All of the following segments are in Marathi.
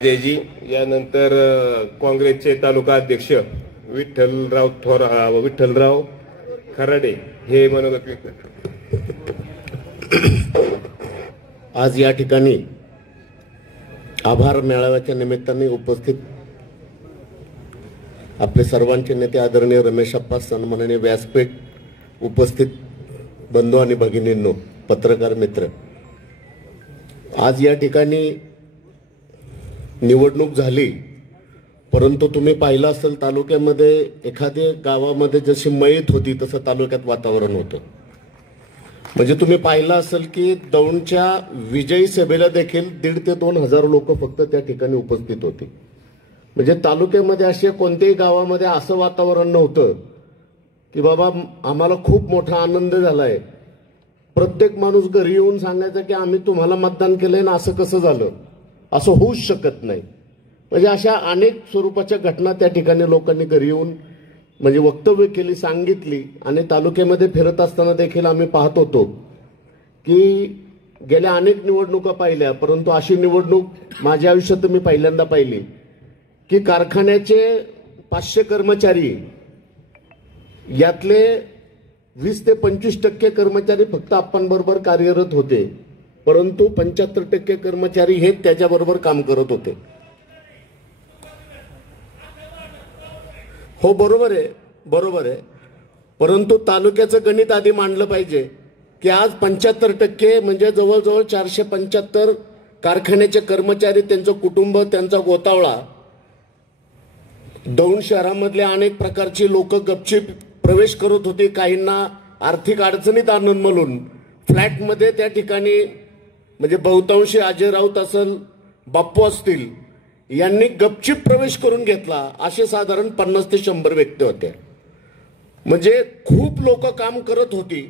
जयजी यानंतर काँग्रेसचे तालुका अध्यक्ष विठ्ठलराव खराडे हे मनोगत व्यक्त करतात। आज या ठिकाणी आभार मेळाव्याच्या निमित्ताने उपस्थित आपले सर्वांचे नेते आदरणीय रमेश अप्पा, सन्माननीय व्यासपीठ उपस्थित बंधू आणि भगिनींनो, पत्रकार मित्र, आज या ठिकाणी निवडणूक झाली, परंतु तुम्ही पाहिलं असेल तालुक्यामध्ये एखाद्या गावामध्ये जशी मयत होती तसं तालुक्यात वातावरण होतं। म्हणजे तुम्ही पाहिलं असेल की दौंडच्या विजयी सभेला देखील 1,500 ते 2,000 लोक फक्त त्या ठिकाणी उपस्थित होते। म्हणजे तालुक्यामध्ये अशा कोणत्याही गावामध्ये असं वातावरण नव्हतं की बाबा आम्हाला खूप मोठा आनंद झालाय, प्रत्येक माणूस घरी येऊन सांगायचा की आम्ही तुम्हाला मतदान केलंय ना, असं कसं झालं, असं होऊच शकत नाही। म्हणजे अशा अनेक स्वरूपाच्या घटना त्या ठिकाणी लोकांनी घरी येऊन म्हणजे वक्तव्य केली, सांगितली। आणि तालुक्यामध्ये फिरत असताना देखील आम्ही पाहत होतो की गेल्या अनेक निवडणुका पाहिल्या, परंतु अशी निवडणूक माझ्या आयुष्यात मी पहिल्यांदा पाहिली की कारखान्याचे 500 कर्मचारी यातले 20 ते 25% कर्मचारी फक्त आपणबरोबर कार्यरत होते, परंतु 75% कर्मचारी हे त्याच्याबरोबर काम करत होते। हो, बरोबर आहे, परंतु तालुक्याचं गणित आधी मांडलं पाहिजे की आज 75% म्हणजे जवळजवळ 475 कारखान्याचे कर्मचारी, त्यांचं कुटुंब, त्यांचा गोतावळा, दौंड शहरामधले अनेक प्रकारची लोक गपचीप प्रवेश करत होते। काहींना आर्थिक अडचणीत आणून म्हणून फ्लॅटमध्ये त्या ठिकाणी म्हणजे बहुतांशी अजय राऊत असेल, बाप्पू असतील, यांनी गपचीप प्रवेश करून घेतला। असे साधारण 50 ते 100 व्यक्ती होत्या। म्हणजे खूप लोक काम करत होती,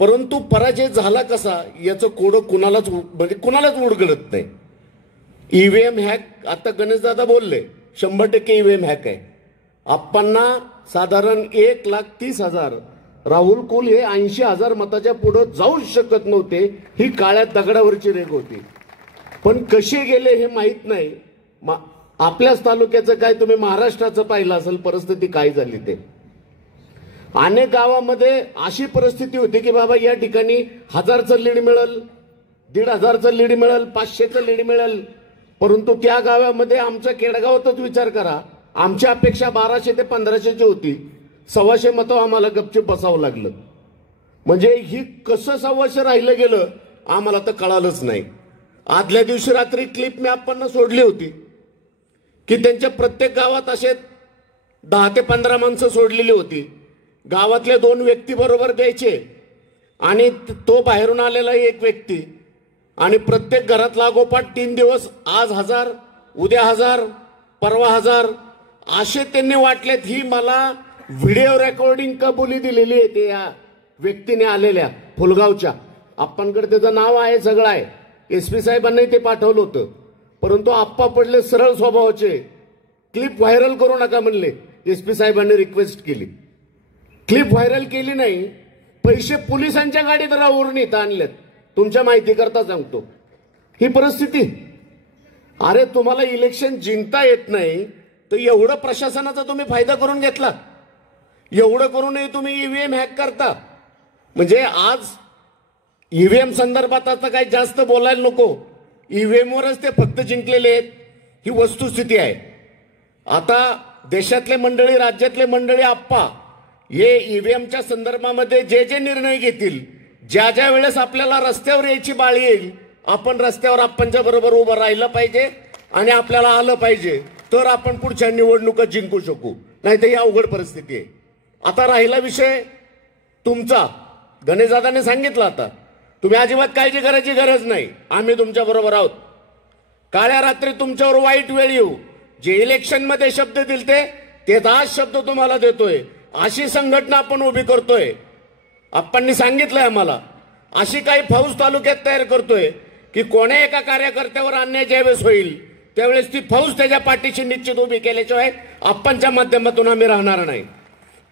परंतु पराजय झाला कसा याचं कोडं कुणालाच उलगडत नाही। ईव्हीएम हॅक, आता गणेशदादा बोलले, 100% ईव्हीएम हॅक आहे। आप्पांना साधारण 1,30,000, राहुल कुल हे 80,000 मताच्या पुढे जाऊच शकत नव्हते। ही काळ्या दगडावरची रेग होती, पण कसे गेले हे माहित नाही। आपल्याच तालुक्याचं काय, तुम्ही महाराष्ट्राचं पाहिलं असेल परिस्थिती काय झाली ते। अनेक गावामध्ये अशी परिस्थिती होती की बाबा या ठिकाणी 1000चं लीड मिळेल, 1,500चं लीड मिळेल, 500चं लीड मिळेल, परंतु त्या गावामध्ये आमच्या केडगावातच विचार करा, आमची अपेक्षा 1200 ते 1500ची होती, 1,200 मतं आम्हाला गपचूप बसावं लागलं। म्हणजे ही कसं 1,200 राहिलं गेलं आम्हाला तर कळालंच नाही। आदल्या दिवशी रात्री क्लिप मी आपण सोडली होती की त्यांच्या प्रत्येक गावात असे 10 ते 15 माणसं सोडलेली होती, गावातले 2 व्यक्ती बरोबर द्यायचे आणि तो बाहेरून आलेला एक व्यक्ती, आणि प्रत्येक घरात लागोपाठ 3 दिवस, आज 1000, उद्या 1000, परवा 1000 असे त्यांनी वाटलेत। ही मला व्हिडिओ रेकॉर्डिंग कबुली दिलेली आहे त्या व्यक्तीने आलेल्या फुलगावच्या, आपणकडे त्याचं नाव आहे, सगळं आहे, एसपी साहेबांनी ते पाठवलं होतं, परंतु आप्पा पडले सरळ स्वभावाचे, क्लिप व्हायरल करू नका म्हणले। एसपी साहेबांनी रिक्वेस्ट केली, क्लिप व्हायरल केली नाही, पैसे पोलिसांच्या गाडीत राहून इथं आणलेत। तुमच्या माहिती करता सांगतो ही परिस्थिती। अरे तुम्हाला इलेक्शन जिंकता येत नाही तर एवढं प्रशासनाचा तुम्ही फायदा करून घेतला, एवढं करूनही तुम्ही ईव्हीएम हॅक करता। म्हणजे आज ईव्हीएम संदर्भात आता काही जास्त बोलायला नको, ईव्हीएमवरच ते फक्त जिंकलेले आहेत, ही वस्तुस्थिती आहे। आता देशातले मंडळी, राज्यातले मंडळी, आप्पा हे ईव्हीएमच्या संदर्भामध्ये जे जे निर्णय घेतील, ज्या ज्या वेळेस आपल्याला रस्त्यावर यायची बाळी येईल, आपण रस्त्यावर आप्पांच्या बरोबर उभं राहिलं पाहिजे आणि आपल्याला आलं पाहिजे, तर आपण पुढच्या निवडणुका जिंकू शकू, नाही तर ही अवघड परिस्थिती आहे। आता राहिला विषय तुमचा, गणेशदादाने सांगितलं, आता तुम्ही अजिबात काळजी करायची गरज नाही, आम्ही तुमच्या बरोबर आहोत। काळ्या रात्री तुमच्यावर वाईट वेळ येऊ, जे इलेक्शनमध्ये शब्द दिलते तेच आज शब्द तुम्हाला देतोय, अशी संघटना आपण उभी करतोय। आप्पांनी सांगितलंय आम्हाला, अशी काही फौज तालुक्यात तयार करतोय की कोण्या एका कार्यकर्त्यावर अन्याय ज्यावेळेस होईल त्यावेळेस ती फौज त्याच्या पाठीशी निश्चित उभी केल्याशिवाय आप्पांच्या माध्यमातून आम्ही राहणार नाही।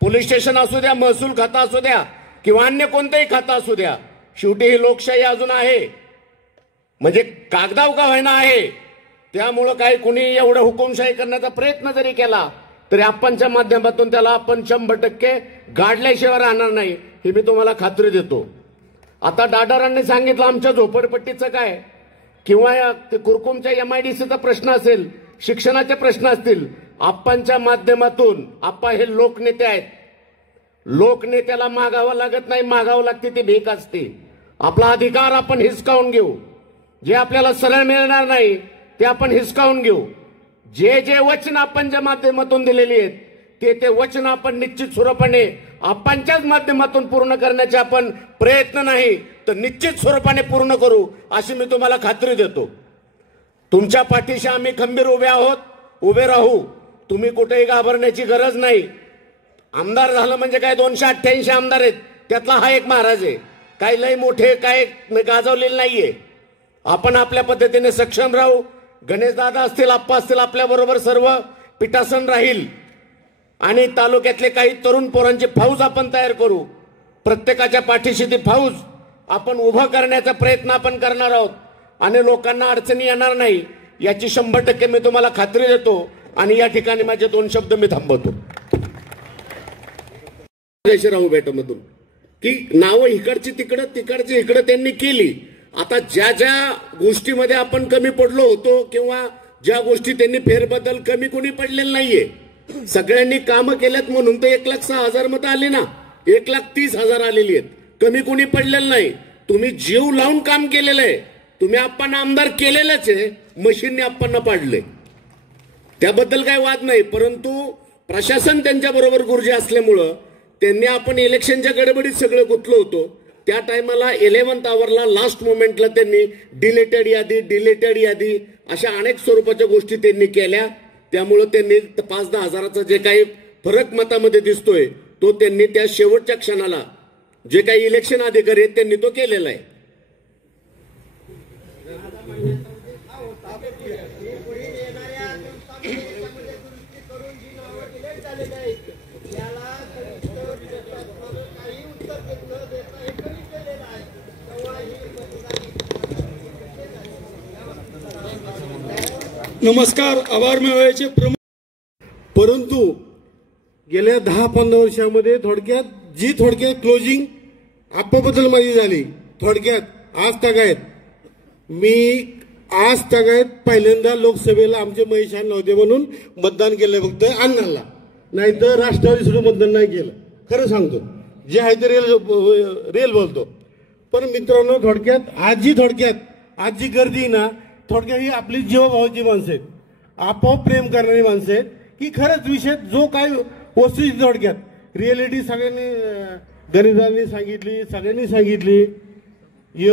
पोलीस स्टेशन असू द्या, महसूल खाता असू द्या किंवा अन्य कोणतंही खाता असू द्या, शेवटी ही लोकशाही अजून आहे। म्हणजे कागदाव का होईना आहे, त्यामुळं काही कुणी एवढं हुकुमशाही करण्याचा प्रयत्न जरी केला तरी आपणच्या माध्यमातून त्याला आपण 100% गाडल्याशिवाय राहणार नाही, ही मी तुम्हाला खात्री देतो. आता दादारांनी सांगितलं आमच्या झोपडपट्टीचं काय, किंवा कुरकुमच्या MIDCचा प्रश्न असेल, शिक्षणाचे प्रश्न असतील, आपणच्या माध्यमातून आपण हे लोकनेते आहेत. लोकनेत्याला मागावं लागत नाही, मागावं लागते ती भीक असते. आपला अधिकार आपण हिसकावून घेऊ. जे आपल्याला सरळ मिळणार नाही ते आपण हिसकावून घेऊ. जे जे वचन आपणच्या माध्यमातून दिलेली आहेत ते वचन आपण निश्चित स्वरूपाने आपणच्याच माध्यमातून पूर्ण करण्याचे आपण प्रयत्न नाही तर निश्चित स्वरूपाने पूर्ण करू, अशी मी तुम्हाला खात्री देतो. तुमच्या पाठीशी आम्ही खंबीर उभे आहोत, उभे राहू. तुम्ही कुठेही घाबरण्याची गरज नाही. आमदार झालं म्हणजे काय 288 आमदार आहेत, त्यातला हा एक महाराज आहे. काही लय मोठे काय गाजवलेले नाहीये. आपण आपल्या पद्धतीने सक्षम राहू. गणेशदादा असतील, आप्पा असतील, आपल्या बरोबर सर्व पीठासन राहील आणि तालुक्यातले काही तरुण पोरांची फौज आपण तयार करू. प्रत्येकाच्या पाठीशी ती फौज आपण उभं करण्याचा प्रयत्न आपण करणार आहोत आणि लोकांना अडचणी येणार नाही याची 100% मी तुम्हाला खात्री देतो. आणि या ठिकाणी माझे 2 शब्द मी थांबवतो. राहू बेटामधून की नावं इकडची तिकडं, तिकडची इकडं त्यांनी केली. आता ज्या ज्या गोष्टीमध्ये आपण कमी पडलो होतो किंवा ज्या गोष्टी त्यांनी फेरबदल कमी कोणी पडलेलं नाहीये. सगळ्यांनी कामं केल्यात म्हणून तर 1,06,000 मतं आली ना, 1,30,000 आलेली आहेत. कमी कोणी पडलेलं नाही. तुम्ही जीव लावून काम केलेलं आहे. तुम्ही आपण आमदार केलेलंच आहे, मशीनने आपण पाडले, त्याबद्दल काही वाद नाही. परंतु प्रशासन त्यांच्या बरोबर गुर्जे असल्यामुळं त्यांनी आपण इलेक्शनच्या गडबडीत सगळं गुंतलो होतो. त्या टायमाला 11th आवरला, लास्ट मोमेंटला त्यांनी डिलेटेड यादी अशा अनेक स्वरूपाच्या गोष्टी त्यांनी केल्या. त्यामुळं त्यांनी 5-10 हजाराचा जे काही फरक मतामध्ये दिसतोय तो त्यांनी त्या शेवटच्या क्षणाला जे काही इलेक्शन अधिकारी आहेत त्यांनी तो केलेला आहे. नमस्कार. आभार मेळाव्याचे परंतु गेल्या 10-15 वर्षामध्ये थोडक्यात क्लोजिंग आपल्याबद्दल माझी झाली. थोडक्यात आज तागायत पहिल्यांदा लोकसभेला आमचे महेश अण्णा होते म्हणून मतदान केलं फक्त अण्णांना, नाहीतर राष्ट्रवादी सुद्धा मतदान नाही केलं. खरं सांगतो, जे आहे ते रेल बोलतो. पण मित्रांनो, आज जी गर्दी ना, थोडक्यात ही आपली जीवभावाची माणसं आहेत, आपोआप प्रेम करणारी माणसं आहेत की खरंच विषय जो काय वस्तुस्थिती थोडक्यात रिअलिटी सगळ्यांनी गणितांनी सांगितली, सगळ्यांनी सांगितली.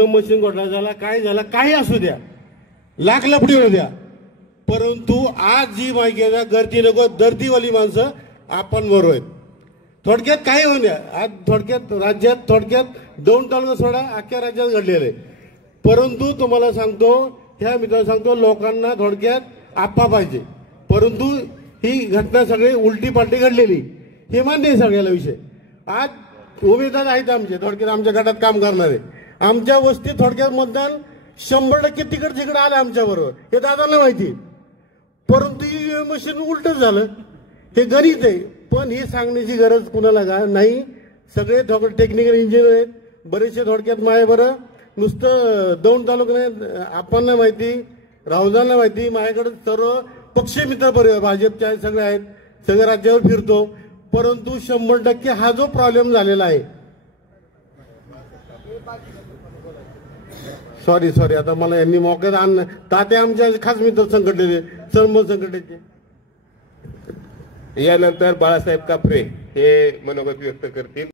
मशीन घोटाळा झाला, काय झाला, काही असू द्या, लाख लपडी होऊ द्या, परंतु आज जी माहिती आहे गर्दी नको दर्दीवाली माणसं आपण बरोबर आहेत. थोडक्यात काय होऊ द्या, आज राज्यात दौंड तालुका सोडा अख्ख्या राज्यात घडलेलं आहे. परंतु तुम्हाला सांगतो, ह्या मित्रांनो सांगतो, लोकांना थोडक्यात आप्पा पाहिजे. परंतु ही घटना सगळी उलटी पालटी घडलेली हे मान्य आहे सगळ्याला विषय. आज उमेदवार आहेत आमचे, थोडक्यात आमच्या गटात काम करणारे, आमच्या वस्तीत थोडक्यात मतदान 100% तिकडे आलं आमच्या बरोबर, हे दादांना माहिती. परंतु ही मशीन उलटच झालं, हे गणित आहे. पण ही सांगण्याची गरज कुणाला नाही. सगळे टेक्निकल इंजिनियर आहेत, बरेचसे थोडक्यात माय बरं नुसतं दौंड तालुक्याने आपणना माहिती, राहुलांना माहिती, माझ्याकडे सर्व पक्षमित्र भाजपचे सगळे आहेत, सगळ्या राज्यावर फिरतो. परंतु 100% हा जो प्रॉब्लेम झालेला आहे, सॉरी आता मला यांनी मोक्यात आणलं, तात्या आमच्या खास मित्र संघटनेचे सरमल संघटनेचे. यानंतर बाळासाहेब कापरे हे मनोगत व्यक्त करतील.